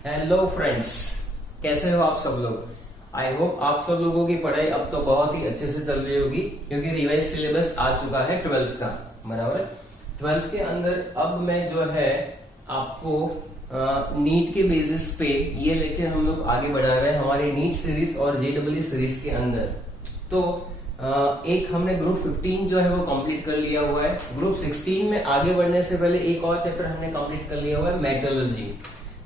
Hello friends, कैसे हो आप सब लोग। आई होप आप सब लोगों की पढ़ाई अब तो बहुत ही अच्छे से चल रही होगी, क्योंकि रिवाइज सिलेबस आ चुका है 12th का। बराबर है। 12th के अंदर अब मैं जो है आपको नीट के बेसिस पे ये लेक्चर हम लोग आगे बढ़ा रहे हैं हमारी नीट सीरीज और जेडब्ल्यू सीरीज के अंदर। तो एक हमने ग्रुप 15 जो है वो कंप्लीट कर लिया हुआ है। ग्रुप 16 में आगे बढ़ने से पहले एक और चैप्टर हमने कंप्लीट कर लिया हुआ है, मेटलर्जी।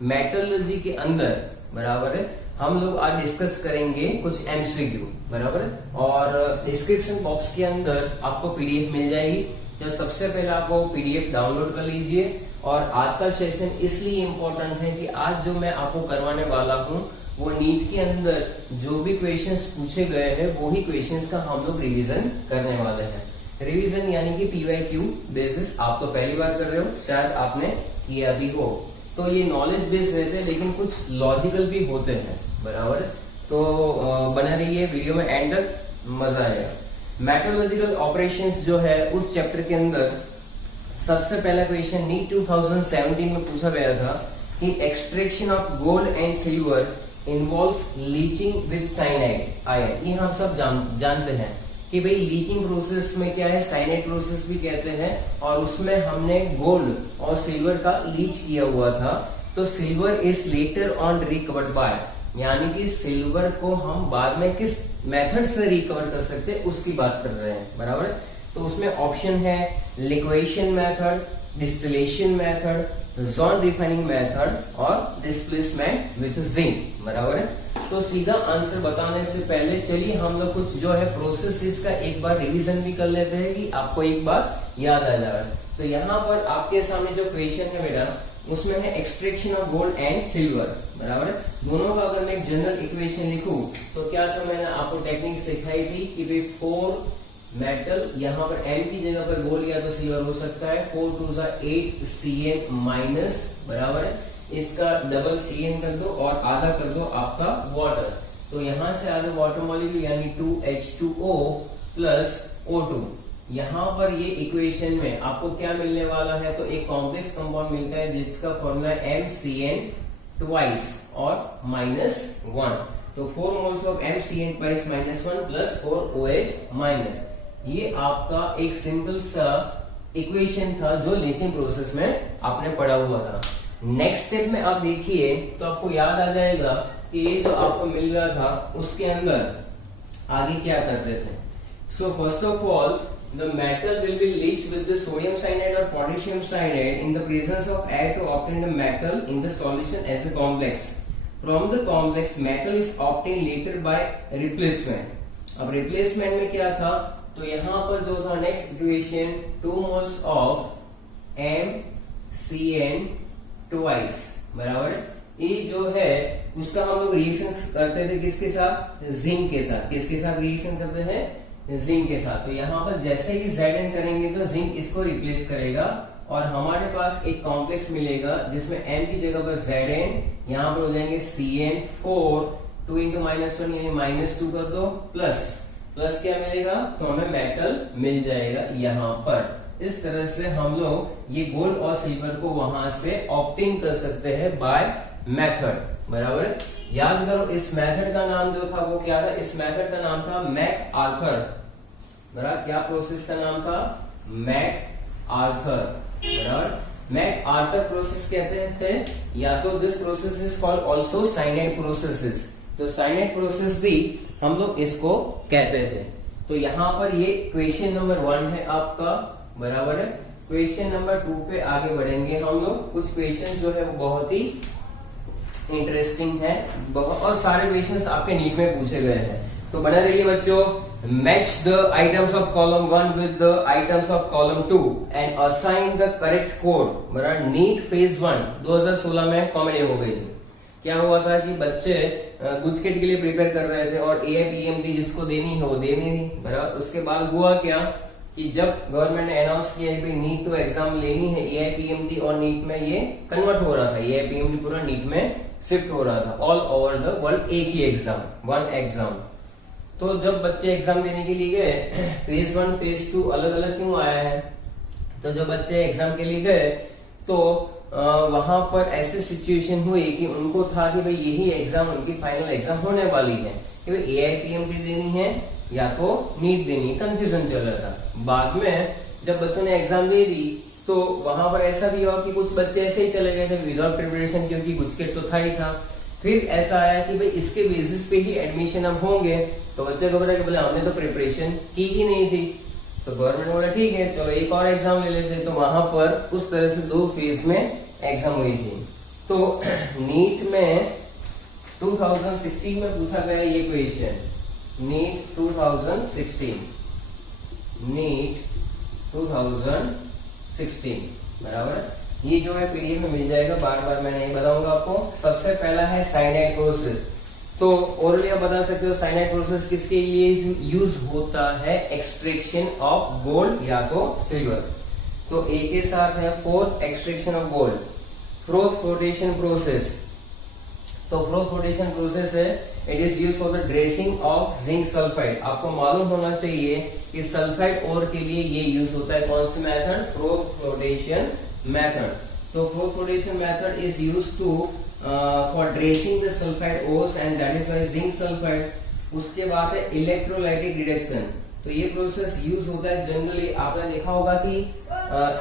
मेटलर्जी के अंदर बराबर है हम लोग आज डिस्कस करेंगे कुछ एमसीक्यू। बराबर है। और डिस्क्रिप्शन बॉक्स के अंदर आपको पीडीएफ मिल जाएगी। तो सबसे पहले आप वो पीडीएफ डाउनलोड कर लीजिए। और आज का सेशन इसलिए इम्पोर्टेंट है कि आज जो मैं आपको करवाने वाला हूँ वो नीट के अंदर जो भी क्वेश्चंस पूछे गए हैं वही क्वेश्चंस का हम लोग रिवीजन करने वाले हैं। रिवीजन यानी कि पीवाईक्यू बेसिस। आप तो पहली बार कर रहे हो, शायद आपने किया भी हो। तो ये नॉलेज बेस्ड रहते हैं लेकिन कुछ लॉजिकल भी होते हैं। बराबर। तो बने रहिए वीडियो में, एंड तक मजा आएगा। मेटलर्जिकल ऑपरेशंस जो है उस चैप्टर के अंदर सबसे पहला क्वेश्चन नीट 2017 में पूछा गया था कि extraction of gold and silver involves leaching with cyanide ion. ये हम सब जानते हैं कि भाई लीचिंग प्रोसेस में क्या है, साइनाइड प्रोसेस भी कहते हैं। और उसमें हमने गोल्ड और सिल्वर का लीच किया हुआ था। तो silver is later on recovered by, यानी कि सिल्वर को हम बाद में किस मेथड से रिकवर कर सकते हैं उसकी बात कर रहे हैं। बराबर। तो उसमें ऑप्शन है liquation method, distillation method, zone refining method और डिस्प्लेसमेंट विथ जिंक। बराबर है। तो सीधा आंसर बताने से पहले चलिए हम लोग कुछ जो है प्रोसेस का एक बार रिवीजन भी कर लेते हैं कि आपको एक बार याद आ जाए। तो यहाँ पर आपके सामने जो क्वेश्चन है बेटा उसमें है extraction of gold and silver. बराबर है। दोनों का अगर मैं एक जनरल इक्वेशन लिखूं तो क्या था, मैंने आपको टेक्निक सिखाई थी कि भाई 4 मेटल, यहाँ पर m की जगह पर गोल्ड या तो सिल्वर हो सकता है। 4 2 8 Cn माइनस। बराबर है। इसका डबल Cn कर दो और आधा कर दो आपका वाटर। तो यहां से आधा वाटर मॉलिक्यूल यानी 2H2O प्लस O2। यहाँ पर ये इक्वेशन में आपको क्या मिलने वाला है, तो एक कॉम्प्लेक्स कंपाउंड मिलता है जिसका फॉर्मूला MCN ट्वाइस और -1। तो 4 moles of MCN twice -1 plus 4OH minus. ये आपका एक सिंपल सा इक्वेशन था जो लीचिंग प्रोसेस में आपने पढ़ा हुआ था। नेक्स्ट स्टेप में आप देखिए तो आपको याद आ जाएगा कि ये जो आपको मिल रहा था उसके अंदर आगे क्या करते थे। So first of all the metal will be leached with the sodium cyanide or potassium cyanide in the presence of air to obtain the metal in the solution as a complex. From the complex metal is obtained later by replacement. अब replacement में क्या था, तो यहाँ पर जो था next equation 2 moles of MCN twice. बराबर है। ये जो है उसका हम लोग रिएक्शन करते थे किसके साथ, जिंक के साथ। किसके साथ रिएक्शन करते हैं, जिंक के साथ। तो यहाँ पर जैसे ही Zn करेंगे तो जिंक इसको रिप्लेस करेगा और हमारे पास एक कॉम्प्लेक्स मिलेगा जिसमें M की जगह पर Zn, यहाँ पर हो जाएंगे Cn4, 2 into -1 यानी -2 कर दो, प्लस क्या मिलेगा, तो हमें मेटल मिल जाएगा यहाँ पर। इस तरह से हम लोग ये गोल्ड और सिल्वर को वहां से ऑब्टेन कर सकते हैं बाय मेथड। बराबर। याद करो इस मेथड का नाम जो था वो क्या था, इस मेथड का नाम था मैक आर्थर। बराबर। क्या प्रोसेस का नाम था, मैक आर्थर। बराबर। मैक आर्थर प्रोसेस कहते थे, या तो this process is called also cyanide processes. तो साइनाइड प्रोसेस भी हम लोग इसको कहते थे। तो यहाँ पर ये क्वेश्चन नंबर 1 है आपका। बराबर है। क्वेश्चन नंबर 2 पे आगे बढ़ेंगे हम लोग। कुछ क्वेश्चन जो है वो बहुत ही इंटरेस्टिंग है, बहुत सारे क्वेश्चंस आपके नीट में पूछे गए हैं। तो बने रहिए बच्चों। Match the items of column 1 with the items of column 2 and assign the correct code. बराबर। नीट फेज 1 2016 में कॉमेडी हो गई थी। क्या हुआ था कि बच्चे गुजकेट के लिए प्रिपेयर कर रहे थे और AIPMT जिसको देनी है वो देनी नहीं। बराबर। उसके बाद हुआ क्या कि जब गवर्नमेंट ने अनाउंस किया कि नीट तो एग्जाम लेनी है, AIPMT और नीट में ये कन्वर्ट हो रहा था। AIPMT पूरा नीट में शिफ्ट हो रहा था ऑल ओवर द वर्ल्ड, एक ही एग्जाम, 1 एग्जाम। तो जब बच्चे एग्जाम देने के लिए गए, फेज 1 फेज 2 अलग अलग क्यों आया है, तो जब बच्चे एग्जाम के लिए गए तो वहां पर ऐसी सिचुएशन हुई कि उनको था कि भाई यही एग्जाम उनकी फाइनल एग्जाम होने वाली है कि भाई AIPMT देनी है या तो नीट देनी है, कंफ्यूजन चल रहा था। बाद में जब बच्चों ने एग्जाम दे दी तो वहां पर ऐसा भी हुआ कि कुछ बच्चे ऐसे ही चले गए थे विदाउट प्रिपरेशन, क्योंकि गुचकेट तो था ही था। फिर ऐसा आया कि भाई इसके बेसिस पे ही एडमिशन अब होंगे, तो बच्चे को बोला कि बोले हमने तो प्रिपरेशन की ही नहीं थी, तो गवर्नमेंट बोला ठीक है चलो एक और एग्जाम ले लेते। तो वहां पर उस तरह से 2 फेज में एग्जाम हुई थी। तो नीट में 2016 में पूछा गया ये क्वेश्चन, नीट 2016 बराबर। ये जो है PDF में मिल जाएगा, बार बार मैं नहीं बताऊंगा आपको। सबसे पहला है साइनाइड प्रोसेस। तो ओरली आप बता सकते हो साइनाइड प्रोसेस किसके लिए यूज होता है? एक्सट्रैक्शन ऑफ गोल्ड या तो सिल्वर। तो A के साथ है fourth extraction of gold. Froth flotation process, तो फ्रोथ फ्लोटेशन प्रोसेस है, it is use for the dressing of zinc sulphide. आपको मालूम होना चाहिए कि सल्फाइड ओर के लिए ये यूज होता है कौन सी मेथड? Froth flotation method. तो froth flotation method is used to for dressing the sulphide ores and that is why zinc sulphide. उसके बाद है इलेक्ट्रोलाइटिक रिडक्शन। तो ये प्रोसेस यूज होता है जनरली, आपने देखा होगा कि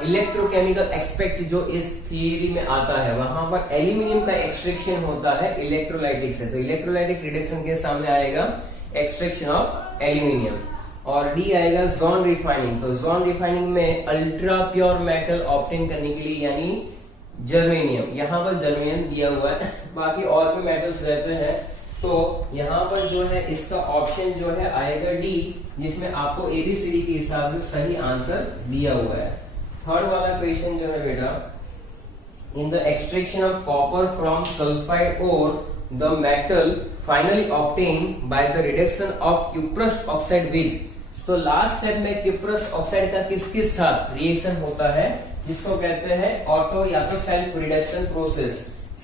इलेक्ट्रोकेमिकल एक्सपेक्ट जो इस थियरी में आता है वहां पर एल्यूमिनियम का एक्सट्रैक्शन होता है इलेक्ट्रोलाइटिक से। तो इलेक्ट्रोलाइटिक रिडक्शन के सामने आएगा एक्सट्रैक्शन ऑफ एल्यूमिनियम। और डी आएगा जोन रिफाइनिंग। तो जोन रिफाइनिंग में अल्ट्रा प्योर मेटल ऑब्टेन करने के लिए यानी जर्मेनियम, यहाँ पर जर्मेनियम दिया हुआ है, बाकी और भी मेटल्स रहते हैं। तो यहाँ पर जो है इसका ऑप्शन जो है आएगा डी, जिसमें आपको ABCD के हिसाब से सही आंसर दिया हुआ है। थर्ड वाला क्वेश्चन जो है बेटा, in the extraction of copper from sulphide ore the metal finally obtain by the reduction of cuprous oxide with. तो लास्ट स्टेप में क्यूप्रस ऑक्साइड का किसके साथ रिएक्शन होता है, जिसको कहते हैं ऑटो या तो self reduction process.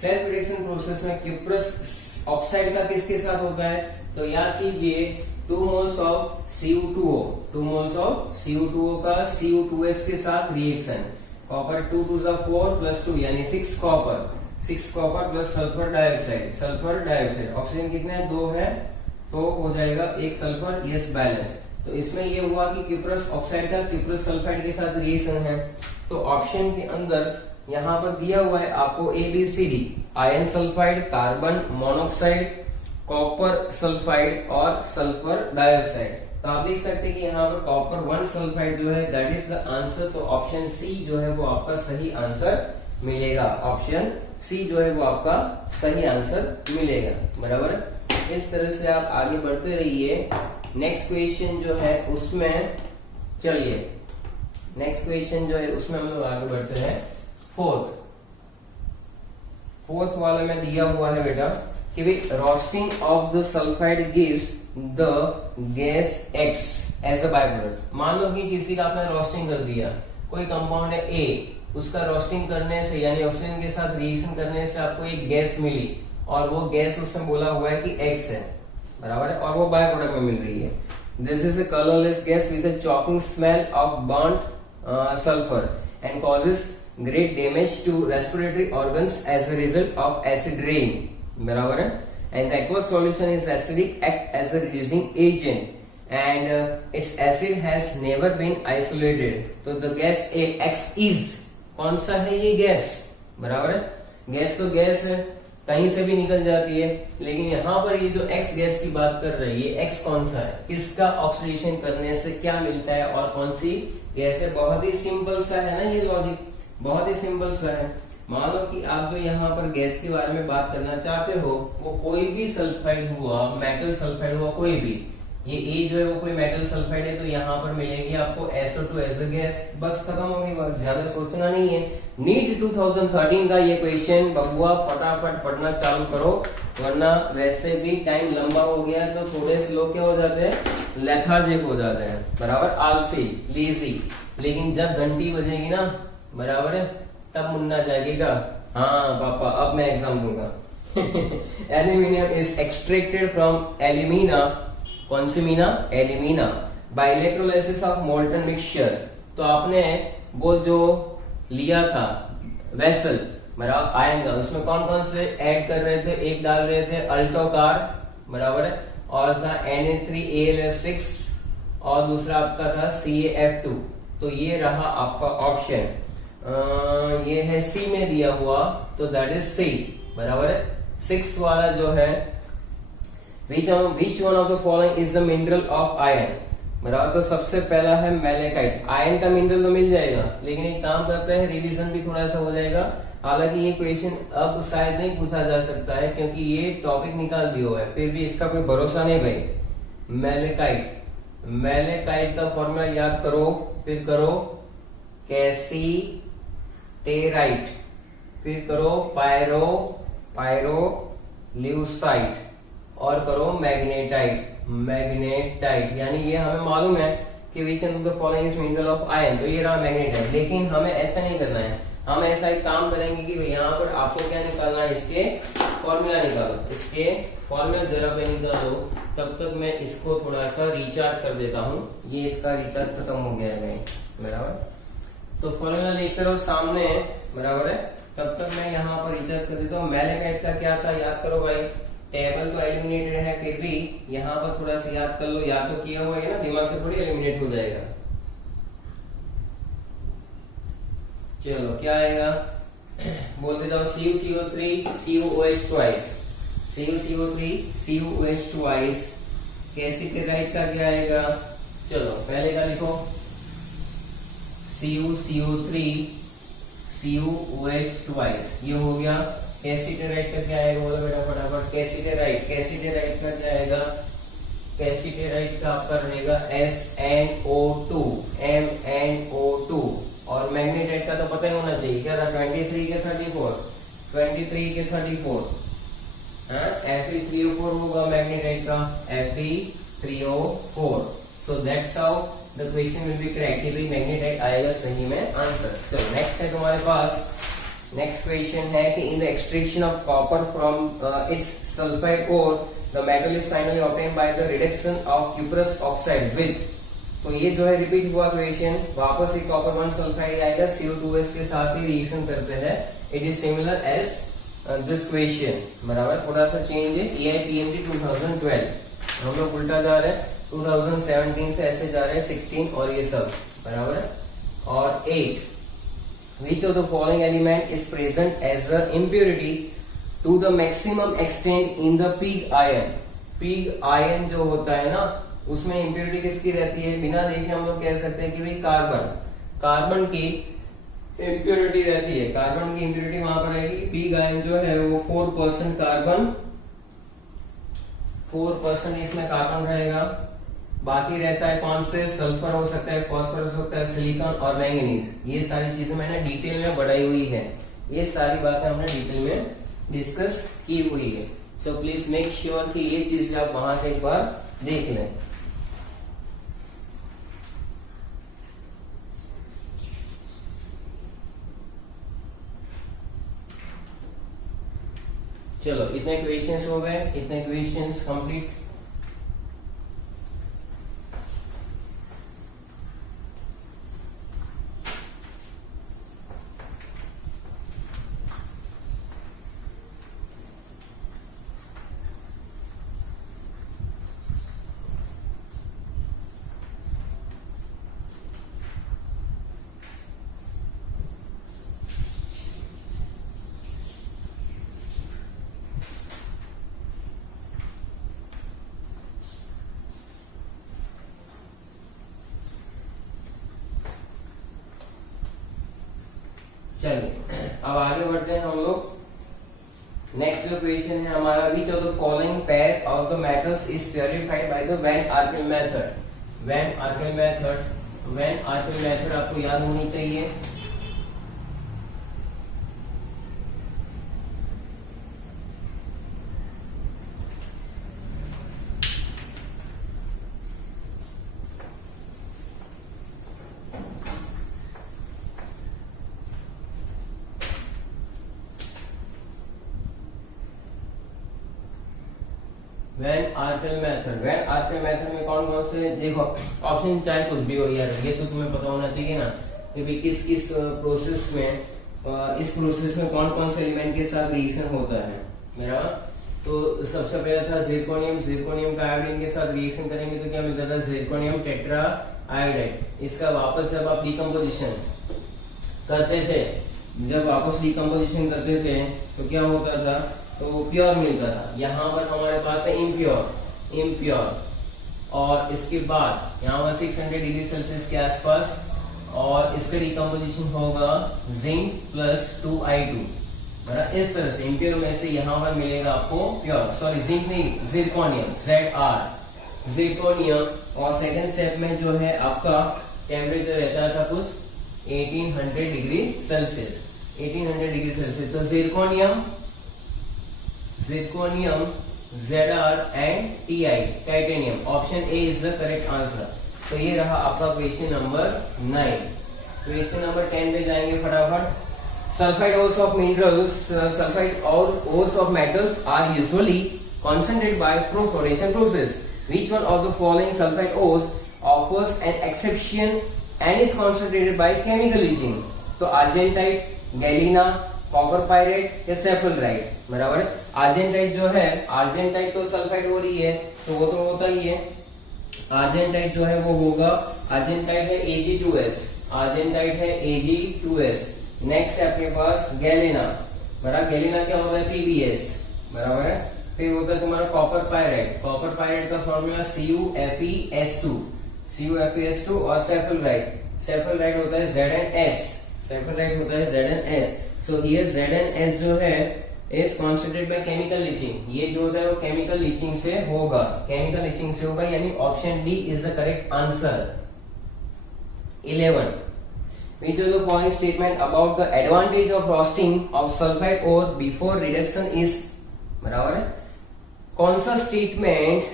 Self reduction process में क्यूप्रस ऑक्साइड का किसके साथ होता है? तो याद कीजिए 2 moles of CU2O, 2 moles of CU2O का CU2S के साथ रिएक्शन। कॉपर 2 2 4 प्लस 2 यानी 6 copper plus sulphur dioxide. Oxygen कितने हैं? 2 है, तो हो जाएगा 1 सल्फर, यस बैलेंस। तो इसमें ये हुआ कि क्यूप्रस ऑक्साइड का क्यूप्रस सल्फाइड के साथ रिएक्शन है। तो ऑप्शन के अंदर यहाँ पर दिया हुआ है आपको ABCD, iron sulphide, carbon monoxide, copper sulphide और सल्फर डाइऑक्साइड। तो आप देख सकते हैं कि यहाँ पर कॉपर 1 सल्फाइड जो है दैट इज द आंसर। तो ऑप्शन सी जो है वो आपका सही आंसर मिलेगा। ऑप्शन सी जो है वो आपका सही आंसर मिलेगा, बराबर। इस तरह से आप आगे बढ़ते रहिए। नेक्स्ट क्वेश्चन जो है उसमें, चलिए नेक्स्ट क्वेश्चन जो है उसमें हम लोग आगे बढ़ते हैं। फोर्थ वाला में दिया हुआ है बेटा कि भाई roasting of the sulphide gives the gas X as a by product. मान लो कि किसी का आपने रोस्टिंग कर दिया, कोई कंपाउंड है A, उसका रोस्टिंग करने से यानी ऑक्सीजन के साथ रिएक्शन करने से आपको एक गैस मिली और वो गैस उसमें बोला हुआ है कि X है, बराबर है, और वो बाय प्रोडक्ट में मिल रही है। This is a colorless gas with a choking smell of burnt sulfur and causes great damage to respiratory organs as a result of acid rain, बराबर है। And the aqueous solution is acidic, act as a reducing agent and its acid has never been isolated। तो the gas X is, कौन सा है ये gas, बराबर है। Gas तो गैस है, कहीं से भी निकल जाती है, लेकिन यहाँ पर ये जो X गैस की बात कर रही है, X कौन सा है, किसका ऑक्सीडेशन करने से क्या मिलता है और कौन सी गैस है। बहुत ही सिंपल सा है ना ये लॉजिक, बहुत ही सिंपल सा है। मान लो कि आप जो यहाँ पर गैस के बारे में बात करना चाहते हो वो कोई भी सल्फाइड हुआ, मेटल सल्फाइड हुआ कोई भी, ये A जो है वो कोई मेटल सल्फाइड है, तो यहाँ पर मिलेगी आपको SO2 एज अ गैस। बस खत्म हो गई बात, ज्यादा सोचना नहीं है। नीट 2013 का ये क्वेश्चन बबुआ फटाफट पढ़ना चालू करो, वरना वैसे भी टाइम लंबा हो गया तो थोड़े से लोग क्या हो जाते हैं, लेथार्जिक हो जाते हैं, बराबर, आलसी, लेजी। लेकिन जब घंटी बजेगी ना, बराबर है, तब मुन्ना जाएगा, हाँ पापा अब मैं एग्जाम दूंगा। Aluminium is extracted from alumina, कौन सी मीना, alumina, by electrolysis of molten mixture. तो आपने वो जो लिया था वेसल, बराबर आयन का, उसमें कौन कौन से ऐड कर रहे थे, एक डाल रहे थे अल्टोकार, बराबर है, और था Na3AlF6 और दूसरा आपका था CaF2। तो ये रहा आपका ऑप्शन, ये है सी में दिया हुआ, तो दैट इज सी, बराबर है। 6 वाला जो है which one of the following is the mineral of iron, बराबर। तो सबसे पहला है मैलेकाइट। आयन का मिनरल तो मिल जाएगा, लेकिन एक काम करते हैं, रिवीजन भी थोड़ा सा हो जाएगा। हालांकि ये क्वेश्चन अब शायद नहीं पूछा जा सकता है क्योंकि ये टॉपिक निकाल दिया हुआ है, फिर भी इसका कोई भरोसा नहीं भाई। मैलेकाइट, मैलेकाइट का फॉर्मूला याद करो, फिर करो कैसीटेराइट, फिर करो पायरोल्यूसाइट और करो मैग्नेटाइट, मैग्नेटाइट। यानी ये हमें मालूम है कि विच of the following is mineral of iron, तो ये रहा मैग्नेटाइट। लेकिन हमें ऐसा नहीं करना है, हम ऐसा एक काम करेंगे कि यहाँ पर आपको क्या निकालना है, इसके फॉर्मूला निकालो, इसके फॉर्मूला जरा पे निकालो। तब तक मैं इसको थोड़ा सा रिचार्ज कर देता हूँ, ये इसका रिचार्ज खत्म हो गया है बराबर। तो फॉर्मूला लेकर रहो सामने, बराबर है। तब तक मैं यहाँ पर रिचार्ज कर देता हूँ। मैलेकाइट का क्या था याद करो भाई, टेबल तो एलिमिनेटेड है, फिर भी यहाँ पर थोड़ा सा याद कर लो, याद तो किया हुआ है ना, दिमाग से थोड़ी एलिमिनेट हो जाएगा। चलो क्या आएगा, बोल देता हूँ CuCO3 CuOH twice, CuCO3 CuOH twice. Cassiterite का क्या आएगा, चलो पहले का लिखो CuCO3 CuOH ट्वाइस, ये हो गया। कैसीटेराइट का क्या आएगा, बोलो बेटा फटाफट। कैसीटेराइट, कैसीटेराइट का क्या आएगा, कैसीटेराइट का आपका रहेगा SnO2 MnO2। और मैग्नेटाइट का तो पता ही होना चाहिए, क्या था 23 के 34, 23 के 34, Fe3O4 होगा मैग्नेटाइट का, Fe3O4। So that's how the question will be correct, कि मैग्नेटाइट आएगा सही में आंसर। चलो नेक्स्ट है तुम्हारे पास, नेक्स्ट क्वेश्चन है कि in the extraction of copper from its sulphide ore the metal is finally obtained by the reduction of cuprous oxide with. तो ये जो है रिपीट हुआ क्वेश्चन, वापस ही कॉपर 1 सल्फाइड आएगा, CO2S के साथ ही रिएक्शन करते हैं। It is similar as this question, बराबर। थोड़ा सा चेंज है, EIPMT 2012, हम लोग उल्टा जा रहे हैं, 2017 से ऐसे जा रहे हैं 16 और ये सब, बराबर है। और 8 which of the following element is present as a impurity to the maximum extent in the pig iron। pig iron जो होता है ना, उसमें impurity किसकी रहती है, बिना देखे हम लोग कह सकते हैं कि भाई कार्बन की impurity रहती है। कार्बन की impurity वहां पर रहेगी, pig iron जो है वो 4% कार्बन, 4% इसमें कार्बन रहेगा, बाकी रहता है कौन से, सल्फर हो सकता है, फास्फोरस हो सकता है, सिलिकॉन और मैंगनीज। ये सारी चीजें मैंने डिटेल में बढ़ाई हुई है, ये सारी बातें हमने डिटेल में डिस्कस की हुई है। सो प्लीज मेक श्योर कि ये चीज आप वहां से एक बार देख लें। चलो इतने क्वेश्चंस हो गए, इतने क्वेश्चंस कंप्लीट। चलिए अब आगे बढ़ते हैं हम लोग। नेक्स्ट जो क्वेश्चन है हमारा, which of the following pair of the metals is purified by the Van Arkel method. Van Arkel method, Van Arkel method आपको याद होनी चाहिए। Van Archer method, Van Archer method में कौन कौन से, देखो ऑप्शन चाहे कुछ भी हो यार, ये तो तुम्हें पता होना चाहिए ना कि किस किस प्रोसेस में इस प्रोसेस में कौन कौन से एलिमेंट के साथ रिएक्शन होता है मेरा। तो सबसे पहला था जिरकोनियम। जिरकोनियम का आयोडीन के साथ रिएक्शन करेंगे तो क्या मिलता था, जिरकोनियम टेट्रा आयोडाइड। इसका वापस जब आप डिकम्पोजिशन करते थे, जब वापस डिकम्पोजिशन करते थे तो क्या होता था, तो प्योर मिलता था। यहाँ पर हमारे पास है इम्प्योर और इसके बाद यहाँ पर 600 डिग्री सेल्सियस के आसपास, और इसका डिकम्पोजिशन होगा जिंक प्लस 2I2। इस तरह से इम्प्योर में से यहाँ पर मिलेगा आपको प्योर, सॉरी जिंक नहीं, जिरकोनियम, Zr जिरकोनियम। और सेकंड स्टेप में जो है आपका टेम्परेचर रहता था कुछ 1800 डिग्री सेल्सियस, 1800 डिग्री सेल्सियस। तो zirconium Zr and Ti titanium, option A is the correct answer. तो ये रहा आपका क्वेश्चन नंबर 9। क्वेश्चन नंबर 10 पे जाएंगे फटाफट। Sulfide ores of minerals, sulfide ores of metals are usually concentrated by flotation process. Which one of the following sulfide ores offers an exception and is concentrated by chemical leaching? तो argentite, galena, copper pyrite या sapphirite, बराबर है। argentite जो है, argentite तो sulfide ore ही है, तो वो तो होता ही है। argentite जो है वो होगा, argentite है Ag2S, argentite है Ag2S। नेक्स्ट है आपके पास गैलेना, बराबर। गैलेना क्या होता है, PbS, बराबर है। फिर होता है तुम्हारा कॉपर पायराइट। कॉपर पायराइट का फॉर्मूला CuFeS2, CuFeS2। और सैफलराइट, सैफलराइट होता है ZnS, सैफलराइट होता है ZnS। सो हियर ZnS जो है is concentrated by chemical leaching. ये जो होता है वो केमिकल लीचिंग से होगा, केमिकल लीचिंग से होगा, यानी option D is the correct answer. 11, which of the following statement about the advantage of roasting of sulfide ore before reduction is, बराबर है। कौन सा स्टेटमेंट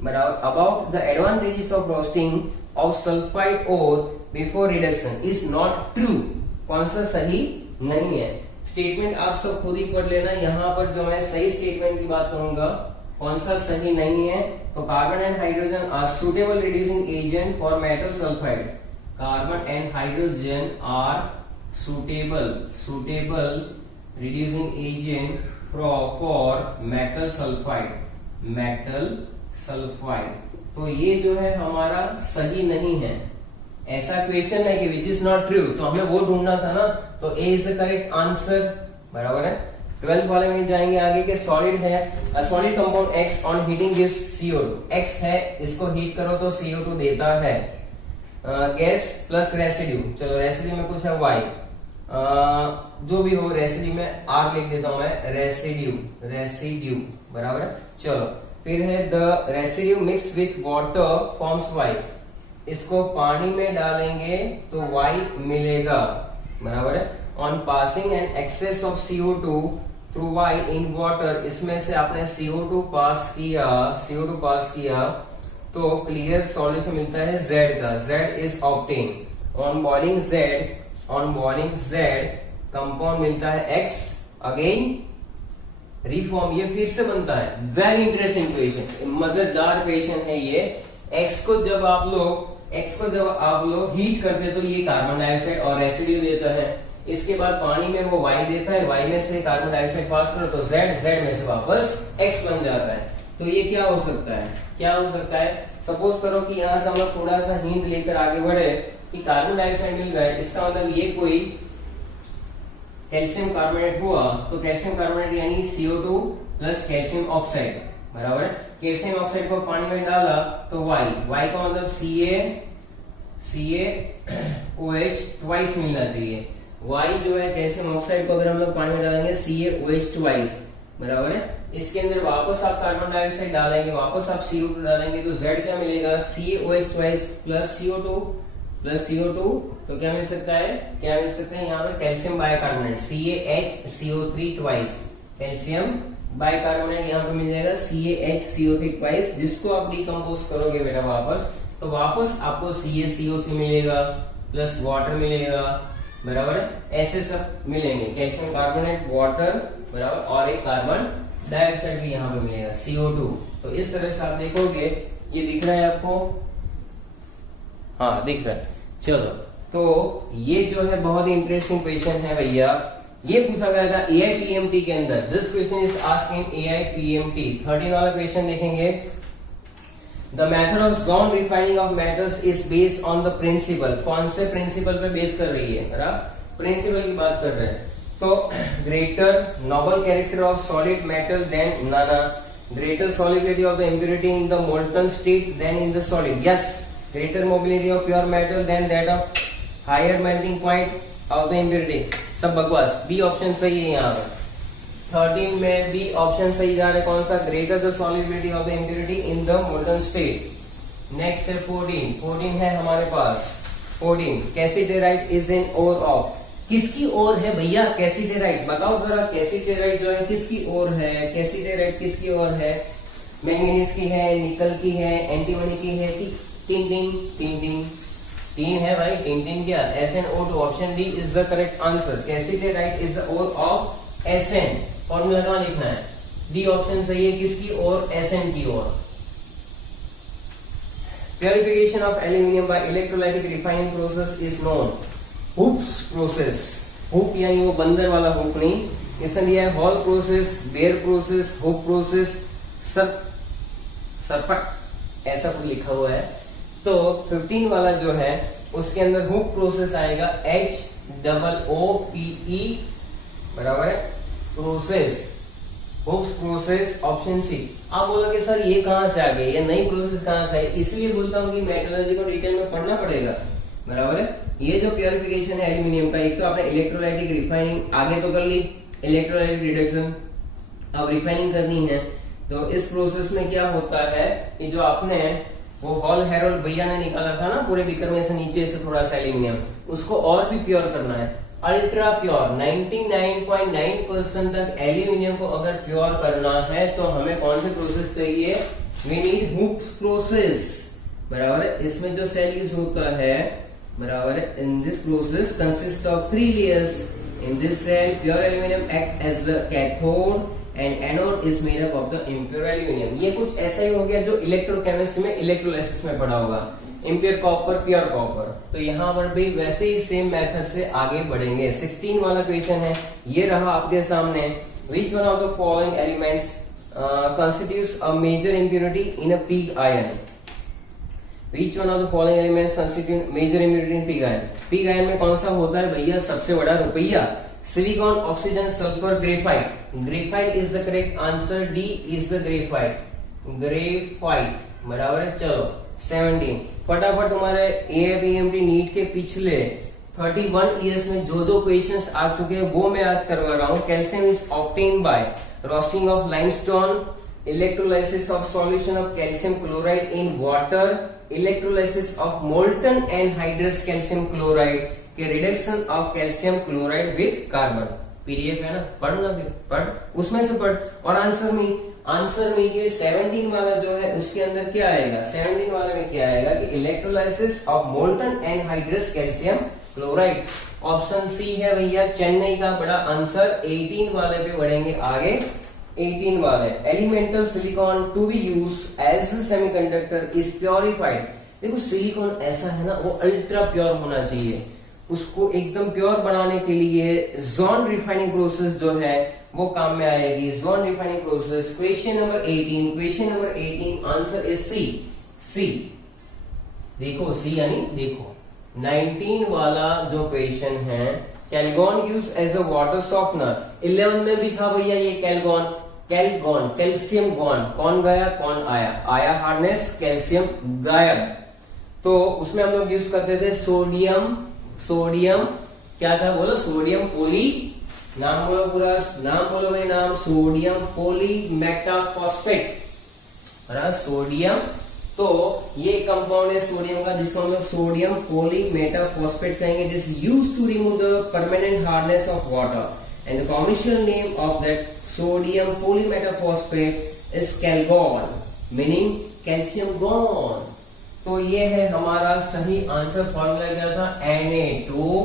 बराबर about the advantages of roasting of sulfide ore before reduction is not true, कौन सा सही नहीं है। स्टेटमेंट आप सब खुद ही पढ़ लेना। यहाँ पर जो मैं सही स्टेटमेंट की बात करूंगा, कौन सा सही नहीं है, तो carbon and hydrogen are suitable reducing agent for metal sulphide. Carbon and hydrogen are suitable reducing agent for metal sulfide। तो ये जो है हमारा सही नहीं है। ऐसा क्वेश्चन है कि विच इज नॉट ट्रू, तो हमें वो ढूंढना था ना, तो ए इज द करेक्ट आंसर, बराबर है। 12th वाले में जाएंगे आगे के सॉलिड है, solid compound X on heating gives CO2। X है, इसको हीट करो तो CO2 देता है। गैस प्लस रेसिड्यू, चलो रेसिड्यू में कुछ है Y, जो भी हो रेसिड्यू में R लिख देता हूं मैं, रेसिड्यू, बराबर है। चलो फिर है the residue mix with water forms Y। इसको पानी में डालेंगे तो Y मिलेगा, बराबर है। On passing an excess of CO2 through Y in water, इसमें से आपने CO2 पास किया तो क्लियर सॉल्यूशन मिलता है Z का, Z is obtain. On boiling Z compound मिलता है X, अगेन रिफॉर्म, ये फिर से बनता है। वेरी इंटरेस्टिंग क्वेश्चन, मजेदार क्वेश्चन है ये। X को जब आप लोग हीट करते हैं तो ये कार्बन डाइऑक्साइड और रेसिड्यू देता है। इसके बाद पानी में वो Y देता है, Y में से कार्बन डाइऑक्साइड पास करो तो Z में से वापस X बन जाता है। तो ये क्या हो सकता है, सपोज करो कि यहाँ से हम लोग थोड़ा सा हिंट लेकर आगे बढ़े कि कार्बन डाइऑक्साइड मिल रहा है, इसका मतलब ये कोई कैल्शियम कार्बोनेट हुआ, तो कैल्शियम कार्बोनेट यानी CO2 प्लस कैल्शियम ऑक्साइड, बराबर है। कैल्शियम ऑक्साइड को पानी में डाला तो Y का मतलब CaOH ट्वाइस मिलना चाहिए। Y जो है कैल्शियम ऑक्साइड को अगर हम लोग पानी में डालेंगे CaOH ट्वाइस, बराबर है। इसके अंदर वापस आप कार्बन डाइऑक्साइड डालेंगे, वापस आप CO2 डालेंगे तो Z क्या मिलेगा, CaOH ट्वाइस प्लस CO2, तो क्या मिल सकता है, यहाँ पर calcium bicarbonate CaHCO3 twice, calcium bicarbonate यहाँ पे मिल जाएगा CaHCO3 ट्वाइस, जिसको आप डिकम्पोज करोगे बेटा वापस, तो वापस आपको CaCO3 मिलेगा प्लस वाटर मिलेगा, बराबर है। ऐसे सब मिलेंगे, कैल्शियम कार्बोनेट, वाटर, बराबर, और एक कार्बन डाइऑक्साइड भी यहाँ पे मिलेगा CO2। तो इस तरह से आप देखोगे, ये दिख रहा है आपको, हाँ दिख रहा है। चलो तो ये जो है बहुत ही इंटरेस्टिंग क्वेश्चन है भैया, ये पूछा गया था AIPMT के अंदर। This question is asked in AIPMT। 13 वाला क्वेश्चन देखेंगे। The method of zone refining of metals is based on the principle. कौन से प्रिंसिपल पे बेस कर रही है, प्रिंसिपल की बात कर रहे हैं। तो greater noble character of solid metal than नाना, greater solubility of the impurity in the molten state than in the solid, yes, greater mobility of pure metal than that of higher melting point of the impurity. सब बकवास, B option सही है यहाँ पर। 13 में B option सही जा रहा है। कौन सा? Greater the solubility of the impurity in the molten state. Next है 14 है हमारे पास। 14 कैसिटेराइट इज एन ओर ऑफ, किसकी ओर है भैया कैसिटेराइट? बताओ जरा, कैसिटेराइट जो है किसकी ओर है? कैसिटेराइट किसकी ओर है? मैंगनीज की है, निकल की है, एंटीमनी की है, तीन है भाई, तीन क्या? SnO2, option D is the correct answer. Cassiterite is the ore of Sn। Formula कहां लिखना है? डी ऑप्शन सही है, किसकी ओर? Sn की ore. Purification of aluminium by electrolytic refining process is known Hoopes process. Hoop यानी वो बंदर वाला हुप नहीं, इसने दिया है Hall process, Bayer process, Hoop process, Serpeck, ऐसा कुछ लिखा हुआ है। तो 15 वाला जो है उसके अंदर हुप प्रोसेस आएगा, HOOPE बराबर है process, Hoopes process, option C. आप बोलोगे सर ये कहां से आ गई, ये नई प्रोसेस कहां से आई? इसलिए बोलता हूं कि मेटलर्जी को डिटेल में पढ़ना पड़ेगा, बराबर है। ये जो प्यूरिफिकेशन है एल्यूमिनियम का, एक तो आपने इलेक्ट्रोलाइटिक रिफाइनिंग आगे तो कर ली, इलेक्ट्रोलाइटिक रिडक्शन, अब रिफाइनिंग करनी है। तो इस प्रोसेस में क्या होता है कि जो आपने वो हॉल हेरोल्ड भैया ने निकाला था ना पूरे बीकर में से नीचे से थोड़ा सा एल्यूमिनियम, उसको और भी प्योर करना है, अल्ट्रा प्योर 99.9% तक एल्यूमिनियम को अगर प्योर करना है तो हमें कौन सी प्रोसेस चाहिए? वी नीड हुप्स प्रोसेस, बराबर है। इसमें जो सेल यूज होता है, बराबर है, in this process consist of 3 layers. In this cell pure aluminium act as the cathode and anode is made up of the impure aluminium. ये कुछ ऐसा ही हो गया जो इलेक्ट्रोकेमिस्ट्री में इलेक्ट्रोलाइसिस में पढ़ा होगा, इम्प्योर कॉपर, प्योर कॉपर। तो यहाँ पर भी वैसे ही सेम मेथड से आगे बढ़ेंगे। 16 वाला क्वेश्चन है, ये रहा आपके सामने। Which one of the following elements constitutes a major impurity in a pig iron? Which one of the following elements constitute major impurity in pig iron? Pig iron में कौन सा होता है भैया सबसे बड़ा रुपया? Silicon, oxygen, sulphur, graphite. Graphite is the correct answer, D is the graphite, graphite, बराबर है। चलो 17 फटाफट तुम्हारे AIPMT नीट के पिछले 31 इयर्स में जो जो क्वेश्चंस आ चुके हैं वो मैं आज करवा रहा हूँ। Calcium is obtained by roasting of limestone, electrolysis of solution of calcium chloride in water, electrolysis of molten anhydrous calcium chloride के reduction of calcium chloride with carbon. PDF है ना, पढ़ना, फिर पढ़, उसमें से पढ़। और आंसर में के 17 वाला जो है उसके अंदर क्या आएगा? 17 वाले में क्या आएगा कि electrolysis of molten anhydrous calcium chloride. Option C है भैया चेन्नई का बड़ा आंसर। 18 वाले पे बढ़ेंगे आगे। 18 वाले, elemental silicon to be used as a semiconductor is purified. देखो सिलिकॉन ऐसा है ना, वो अल्ट्रा प्योर होना चाहिए। उसको एकदम प्योर बनाने के लिए जोन रिफाइनिंग प्रोसेस जो है वो काम में आएगी। Zone refining process. Question number 18 answer is C. देखो सी यानी देखो 19 वाला जो क्वेश्चन है, Calgon use as a water softener. 11 में भी था भैया ये कैलगॉन, कैल्शियम गॉन, कौन गया कौन आया, आया हार्डनेस, कैल्शियम गायब। तो उसमें हम लोग यूज करते थे सोडियम क्या था बोलो? सोडियम पोली, नाम बोलो पूरा, नाम बोलो भाई, नाम सोडियम पोली मेटाफॉस्फेट, सोडियम। तो ये कंपाउंड है सोडियम का जिसको हम लोग सोडियम पोली मेटाफॉस्फेट कहेंगे। This used to remove the permanent hardness of water and the commercial name of that sodium poly metaphosphate is Calgon, meaning calcium gone. तो ये है हमारा सही आंसर। फॉर्मूला क्या था? Na2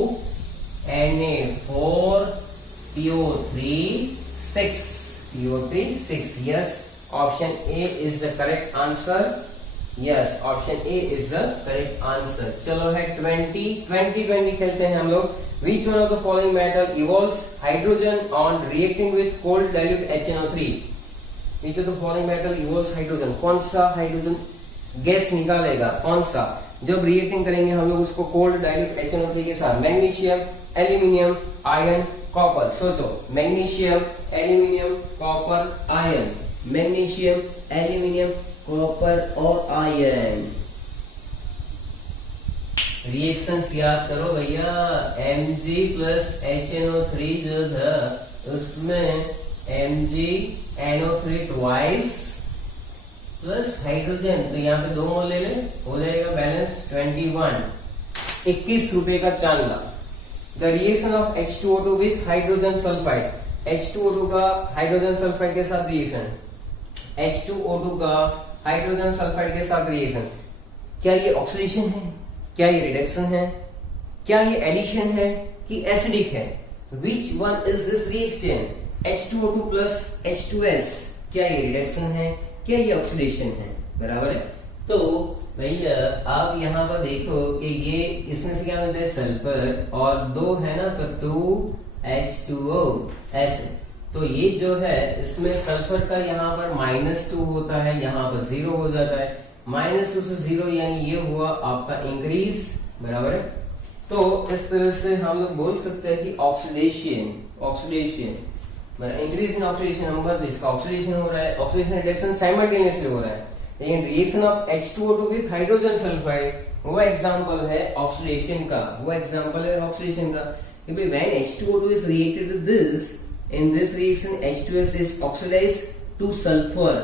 Na4 PO3 6। Yes, option A is the correct answer. Yes, option A is the correct answer. चलो है 20 खेलते हैं हम लोग। Which one of the following metal evolves hydrogen on reacting with cold dilute HNO3? Which of the following metal evolves hydrogen? कौन सा hydrogen gas निकालेगा, कौन सा, जब रिएक्टिंग करेंगे हम लोग उसको कोल्ड डाइल्यूट HNO3 के साथ? Magnesium, aluminium, iron, copper. सोचो, magnesium, aluminium, copper, iron, magnesium, aluminium, copper और आयरन। रिएक्शंस याद करो भैया। Mg प्लस HNO3 जो था उसमें MgNO3 ट्वाइस प्लस हाइड्रोजन, तो यहाँ पे 2 मोल ले ले, हो जाएगा बैलेंस 21। 21 रुपए का चांदला। The reaction of H2O2 with hydrogen sulphide. H2O2 का हाइड्रोजन सल्फाइड के साथ रिएक्शन, H2O2 का हाइड्रोजन सल्फाइड के साथ रिएक्शन, क्या ये ऑक्सीडेशन है, क्या ये रिडक्शन है, क्या ये एडिशन है कि एसिडिक है? Which one is this reaction? H2O2 plus H2S, क्या ये रिडक्शन है, क्या ये ऑक्सीडेशन है? बराबर है। तो भैया आप यहाँ पर देखो कि ये इसमें से क्या मिलता है, सल्फर, और 2 है ना तो 2H2O ऐसे। तो ये जो है इसमें सल्फर का यहाँ पर -2 होता है, यहाँ पर 0 हो जाता है। -2 से 0 यानी ये हुआ आपका इंक्रीज, बराबर है। तो इस तरह से हम लोग बोल सकते हैं कि oxidation increase in oxidation number, इसका ऑक्सीडेशन हो रहा है, ऑक्सीडेशन रिडक्शन साइमल्टेनियसली हो रहा है। लेकिन reaction of H2O2 with hydrogen sulphide वो एग्जांपल है ऑक्सीडेशन का, कि when H2O2 is reacted with this, in this reaction H2S is oxidized to sulfur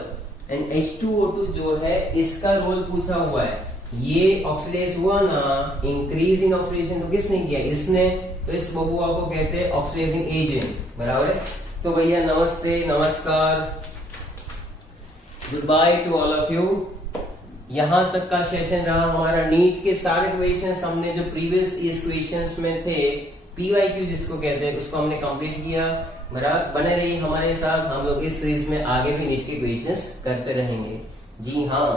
and H2O2 जो है इसका रोल पूछा हुआ है। ये ऑक्सीडाइज हुआ ना, इंक्रीज इन ऑक्सीडेशन तो किसने किया, इसने, तो इस बबुआ को कहते हैं ऑक्सीडाइजिंग एजेंट, बराबर है। तो भैया नमस्ते, नमस्कार, good by two all of you. यहां तक का सेशन रहा हमारा। नीट के सारे क्वेश्चंस हमने जो प्रीवियस इस क्वेश्चंस में थे, PYQ जिसको कहते हैं, उसको हमने कंप्लीट किया। बराबर बने रही हमारे साथ, हम लोग इस सीरीज में आगे भी नीट के क्वेश्चंस करते रहेंगे। जी हाँ।